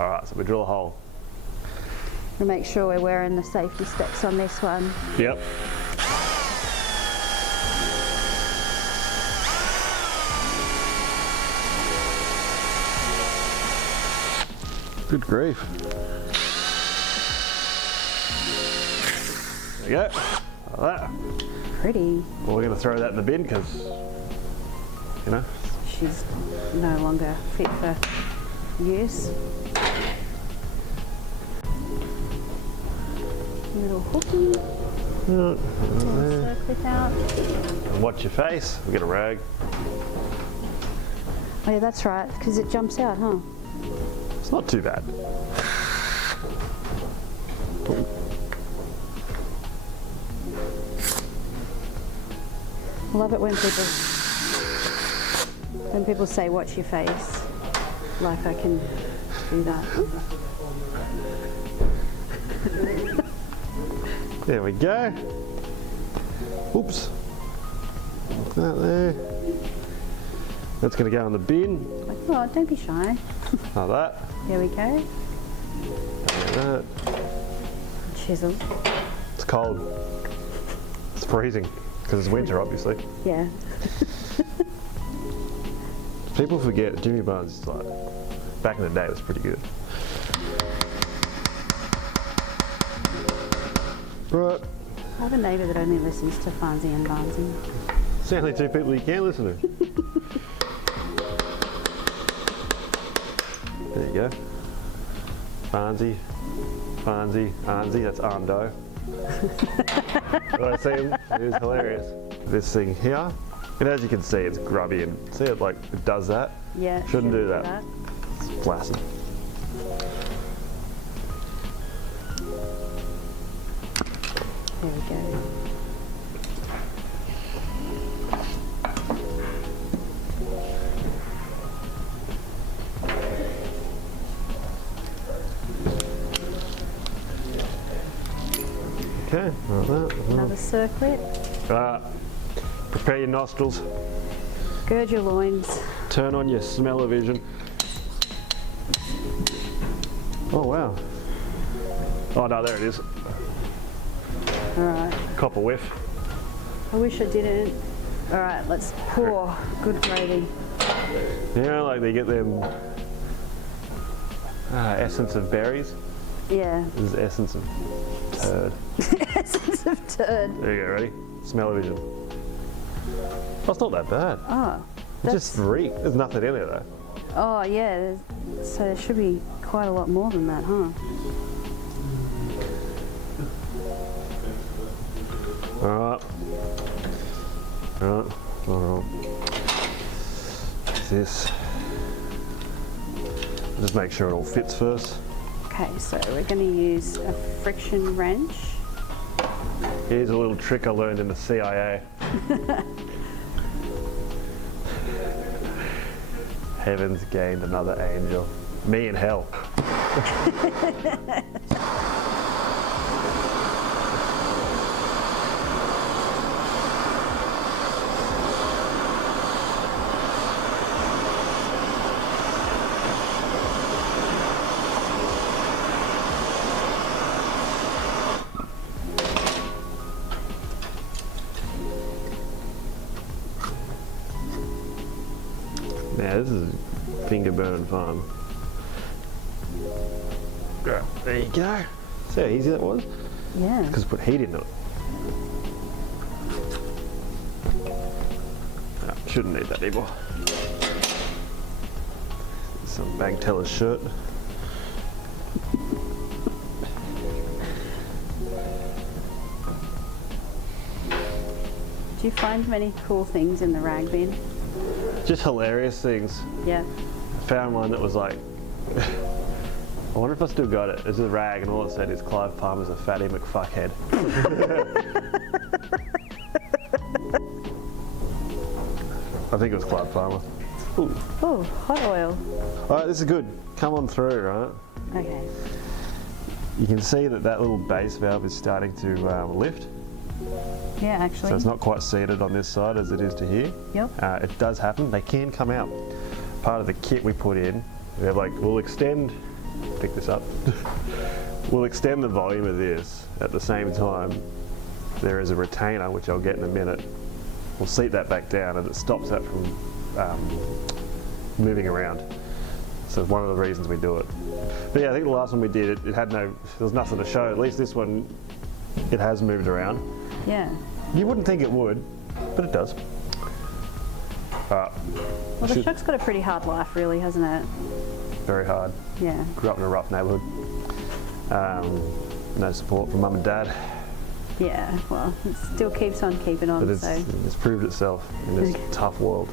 Alright, so we drill a hole. We'll make sure we're wearing the safety specs on this one. Yep. Good grief. There we go. Like that. Pretty. Well, we're going to throw that in the bin because, you know. She's no longer fit for use. Little hooky. Circle it out. And watch your face. We get a rag. Oh yeah, that's right, because it jumps out, huh? It's not too bad. I love it when people say watch your face, like I can do that. There we go. Oops. That there. That's going to go in the bin. Oh, don't be shy. Like that. There we go. Like that. Chisel. It's cold. It's freezing because it's winter, obviously. Yeah. People forget Jimmy Barnes, like, back in the day, was pretty good. Right. I have a neighbour that only listens to Farnsey and Barnsey. It's the only two people you can listen to. There you go. Farnsey, Arnsey, that's Arndo. When I see him, it is hilarious. This thing here, and as you can see, it's grubby, and see it like it does that? Yeah. Shouldn't do that. It's flaccid. There we go. Okay, like that. Another circlet. Prepare your nostrils. Gird your loins. Turn on your smell-o-vision. Oh wow. Oh no, there it is. Alright. Copper whiff. I wish I didn't. Alright, let's pour good gravy. You know, like they get them essence of berries. Yeah. This is essence of turd. Essence of turd. There you go, ready? Smell-o-vision. Oh, it's not that bad. Oh. It's just reek. There's nothing in it though. Oh yeah, so there should be quite a lot more than that, huh? Alright. Alright. This. Just make sure it all fits first. Okay, so we're going to use a friction wrench. Here's a little trick I learned in the CIA. Heaven's gained another angel. Me in hell. Now this is finger burning fun. Right, there you go. See how easy that was? Yeah. Because put heat into it. No, shouldn't need that anymore. Some bag teller's shirt. Do you find many cool things in the rag bin? Just hilarious things. Yeah. Found one that was like, I wonder if I still got it. It's a rag and all it said is Clive Palmer's a fatty McFuckhead. I think it was Clive Palmer. Ooh. Oh, hot oil. Alright, this is good. Come on through, right? Okay. You can see that that little base valve is starting to lift. Yeah, actually. So it's not quite seated on this side as it is to here. Yep. It does happen. They can come out. Part of the kit we put in, we have like, we'll extend pick this up. We'll extend the volume of this. At the same time, there is a retainer, which I'll get in a minute. We'll seat that back down and it stops that from moving around. So it's one of the reasons we do it. But yeah, I think the last one we did, there was nothing to show. At least this one, it has moved around. Yeah. You wouldn't think it would, but it does. Well, the shock's got a pretty hard life, really, hasn't it? Very hard. Yeah. Grew up in a rough neighbourhood. No support from mum and dad. Yeah, well, it still keeps on keeping on. But it's proved itself in this tough world.